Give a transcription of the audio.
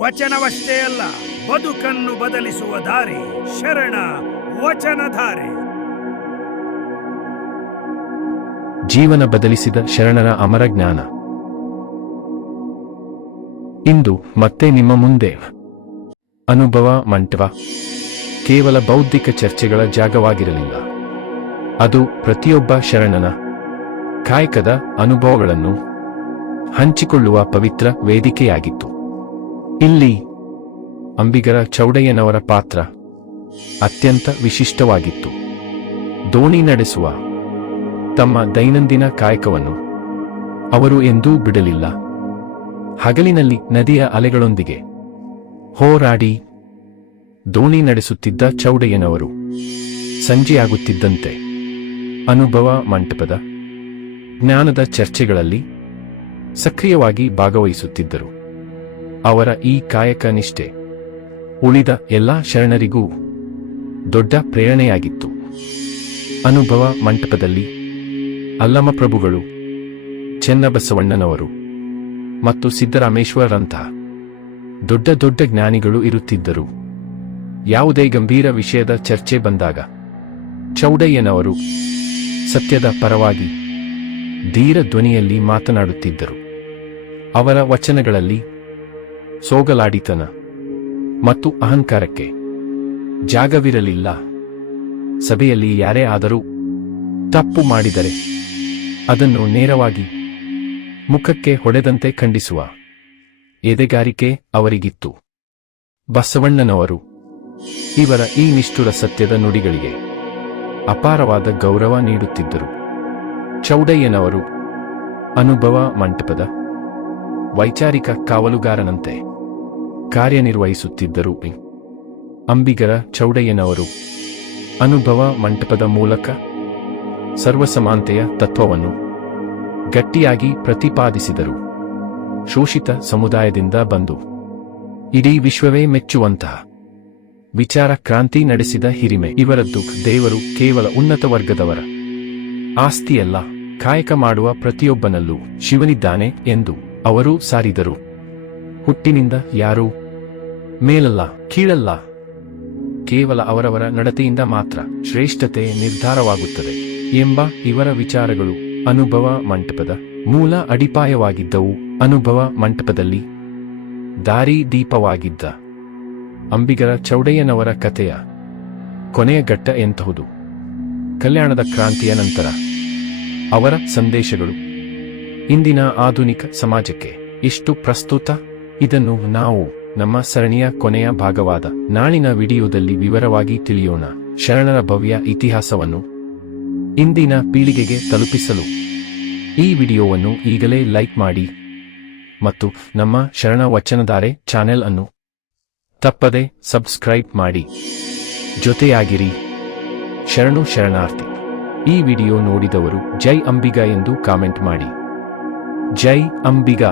ವಚನವಷ್ಟೇ ಅಲ್ಲ, ಬದುಕನ್ನು ಬದಲಿಸುವ ದಾರಿ. ಶರಣ ವಚನಧಾರೆ. ಜೀವನ ಬದಲಿಸಿದ ಶರಣರ ಅಮರ ಜ್ಞಾನ. ಇಂದು ಮತ್ತೆ ನಿಮ್ಮ ಮುಂದೆ ಅನುಭವ ಮಂಟಪ ಕೇವಲ ಬೌದ್ಧಿಕ ಚರ್ಚೆಗಳ ಜಾಗವಾಗಿರಲಿಲ್ಲ. ಅದು ಪ್ರತಿಯೊಬ್ಬ ಶರಣನ ಕಾಯಕದ ಅನುಭವಗಳನ್ನು ಹಂಚಿಕೊಳ್ಳುವ ಪವಿತ್ರ ವೇದಿಕೆಯಾಗಿತ್ತು. ಇಲ್ಲಿ ಅಂಬಿಗರ ಚೌಡಯ್ಯನವರ ಪಾತ್ರ ಅತ್ಯಂತ ವಿಶಿಷ್ಟವಾಗಿತ್ತು. ದೋಣಿ ನಡೆಸುವ ತಮ್ಮ ದೈನಂದಿನ ಕಾಯಕವನ್ನು ಅವರು ಎಂದೂ ಬಿಡಲಿಲ್ಲ. ಹಗಲಿನಲ್ಲಿ ನದಿಯ ಅಲೆಗಳೊಂದಿಗೆ ಹೋರಾಡಿ ದೋಣಿ ನಡೆಸುತ್ತಿದ್ದ ಚೌಡಯ್ಯನವರು ಸಂಜೆಯಾಗುತ್ತಿದ್ದಂತೆ ಅನುಭವ ಮಂಟಪದ ಜ್ಞಾನದ ಚರ್ಚೆಗಳಲ್ಲಿ ಸಕ್ರಿಯವಾಗಿ ಭಾಗವಹಿಸುತ್ತಿದ್ದರು. ಅವರ ಈ ಕಾಯಕ ನಿಷ್ಠೆ ಉಳಿದ ಎಲ್ಲಾ ಶರಣರಿಗೂ ದೊಡ್ಡ ಪ್ರೇರಣೆಯಾಗಿತ್ತು. ಅನುಭವ ಮಂಟಪದಲ್ಲಿ ಅಲ್ಲಮಪ್ರಭುಗಳು, ಚೆನ್ನಬಸವಣ್ಣನವರು ಮತ್ತು ಸಿದ್ದರಾಮೇಶ್ವರರಂತಹ ದೊಡ್ಡ ದೊಡ್ಡ ಜ್ಞಾನಿಗಳು ಇರುತ್ತಿದ್ದರು. ಯಾವುದೇ ಗಂಭೀರ ವಿಷಯದ ಚರ್ಚೆ ಬಂದಾಗ ಚೌಡಯ್ಯನವರು ಸತ್ಯದ ಪರವಾಗಿ ಧೀರ ಧ್ವನಿಯಲ್ಲಿ ಮಾತನಾಡುತ್ತಿದ್ದರು. ಅವರ ವಚನಗಳಲ್ಲಿ ಸೋಗಲಾಡಿತನ ಮತ್ತು ಅಹಂಕಾರಕ್ಕೆ ಜಾಗವಿರಲಿಲ್ಲ. ಸಭೆಯಲ್ಲಿ ಯಾರೇ ಆದರೂ ತಪ್ಪು ಮಾಡಿದರೆ ಅದನ್ನು ನೇರವಾಗಿ ಮುಖಕ್ಕೆ ಹೊಡೆದಂತೆ ಖಂಡಿಸುವ ಎದೆಗಾರಿಕೆ ಅವರಿಗಿತ್ತು. ಬಸವಣ್ಣನವರು ಇವರ ಈ ನಿಷ್ಠುರ ಸತ್ಯದ ನುಡಿಗಳಿಗೆ ಅಪಾರವಾದ ಗೌರವ ನೀಡುತ್ತಿದ್ದರು. ಚೌಡಯ್ಯನವರು ಅನುಭವ ಮಂಟಪದ ವೈಚಾರಿಕ ಕಾವಲುಗಾರನಂತೆ ಕಾರ್ಯನಿರ್ವಹಿಸುತ್ತಿದ್ದರು. ಅಂಬಿಗರ ಚೌಡಯ್ಯನವರು ಅನುಭವ ಮಂಟಪದ ಮೂಲಕ ಸರ್ವಸಮಾನತೆಯ ತತ್ವವನ್ನು ಗಟ್ಟಿಯಾಗಿ ಪ್ರತಿಪಾದಿಸಿದರು. ಶೋಷಿತ ಸಮುದಾಯದಿಂದ ಬಂದು ಇಡೀ ವಿಶ್ವವೇ ಮೆಚ್ಚುವಂತಹ ವಿಚಾರ ಕ್ರಾಂತಿ ನಡೆಸಿದ ಹಿರಿಮೆ ಇವರದ್ದು. ದೇವರು ಕೇವಲ ಉನ್ನತ ವರ್ಗದವರ ಆಸ್ತಿಯಲ್ಲ, ಕಾಯಕ ಮಾಡುವ ಪ್ರತಿಯೊಬ್ಬನಲ್ಲೂ ಶಿವನಿದ್ದಾನೆ ಎಂದು ಅವರು ಸಾರಿದರು. ಹುಟ್ಟಿನಿಂದ ಯಾರೂ ಮೇಲಲ್ಲ, ಕೀಳಲ್ಲ, ಕೇವಲ ಅವರವರ ನಡತೆಯಿಂದ ಮಾತ್ರ ಶ್ರೇಷ್ಠತೆ ನಿರ್ಧಾರವಾಗುತ್ತದೆ ಎಂಬ ಇವರ ವಿಚಾರಗಳು ಅನುಭವ ಮಂಟಪದ ಮೂಲ ಅಡಿಪಾಯವಾಗಿದ್ದವು. ಅನುಭವ ಮಂಟಪದಲ್ಲಿ ದಾರಿ ದೀಪವಾಗಿದ್ದ ಅಂಬಿಗರ ಚೌಡಯ್ಯನವರ ಕಥೆಯ ಕೊನೆಯ ಘಟ್ಟ ಎಂತಹುದು? ಕಲ್ಯಾಣದ ಕ್ರಾಂತಿಯ ನಂತರ ಅವರ ಸಂದೇಶಗಳು ಇಂದಿನ ಆಧುನಿಕ ಸಮಾಜಕ್ಕೆ ಎಷ್ಟು ಪ್ರಸ್ತುತ? ಇದನ್ನು ನಾವು ನಮ್ಮ ಸರಣಿಯ ಕೊನೆಯ ಭಾಗವಾದ ನಾಳಿನ ವಿಡಿಯೋದಲ್ಲಿ ವಿವರವಾಗಿ ತಿಳಿಯೋಣ. ಶರಣರ ಭವ್ಯ ಇತಿಹಾಸವನ್ನು ಇಂದಿನ ಪೀಳಿಗೆಗೆ ತಲುಪಿಸಲು ಈ ವಿಡಿಯೋವನ್ನು ಈಗಲೇ ಲೈಕ್ ಮಾಡಿ ಮತ್ತು ನಮ್ಮ ಶರಣ ವಚನಧಾರೆ ಚಾನೆಲ್ ಅನ್ನು ತಪ್ಪದೆ ಸಬ್ಸ್ಕ್ರೈಬ್ ಮಾಡಿ. ಜೊತೆಯಾಗಿರಿ. ಶರಣು ಶರಣಾರ್ಥಿ. ಈ ವಿಡಿಯೋ ನೋಡಿದವರು ಜೈ ಅಂಬಿಗ ಎಂದು ಕಾಮೆಂಟ್ ಮಾಡಿ. ಜೈ ಅಂಬಿಗ.